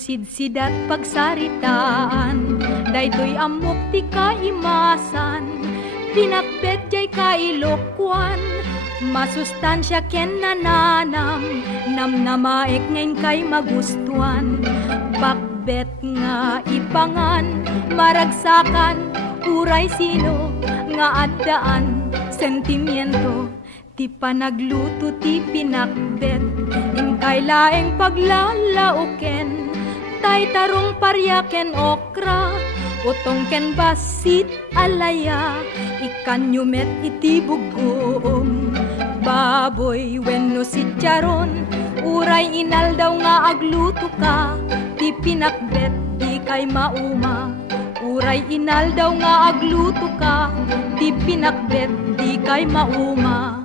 Sidsidat pagsaritaan, daytoy amok ti kaimasan, pinakbet jay kailokwan, masustansya ken nananam, namnamaek ngayon kay magustuhan, bakbet nga ipangan, maragsakan, uray sino, nga addaan, sentimiento, ti panagluto ti pinakbet, inkay laeng paglalauken, tay tarong paryaken okra, utong ken basit alaya, ikanyumet iti bugong, baboy wenno si charon, uray inaldaw nga agluto ka, ti pinakbet di kay mauma, uray inaldaw nga agluto ka, ti pinakbet di kay mauma.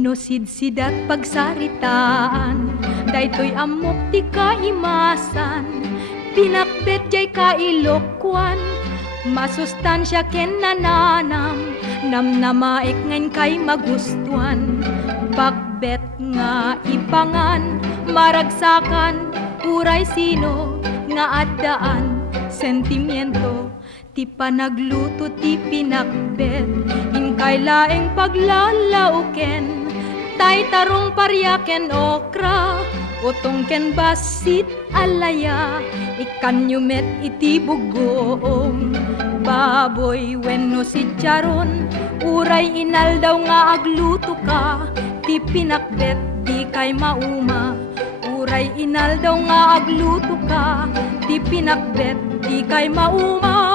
No sidsidat pagsaritaan, daytoy amok ti kaimasan, pinakbet jay kailokwan, masustansya ken nananam, namnamaek ngayon kay magustuhan, bakbet nga ipangan, maragsakan, uray sino, nga addaan, sentimiento, ti panagluto ti pinakbet, inkay laeng paglalauken, tay tarong paryaken okra, utong ken basit alaya, ikanyumet iti bugong, baboy wenno si charon, uray inaldaw nga agluto ka, ti pinakbet di kay mauma, uray inaldaw nga agluto ka, ti pinakbet di kay mauma.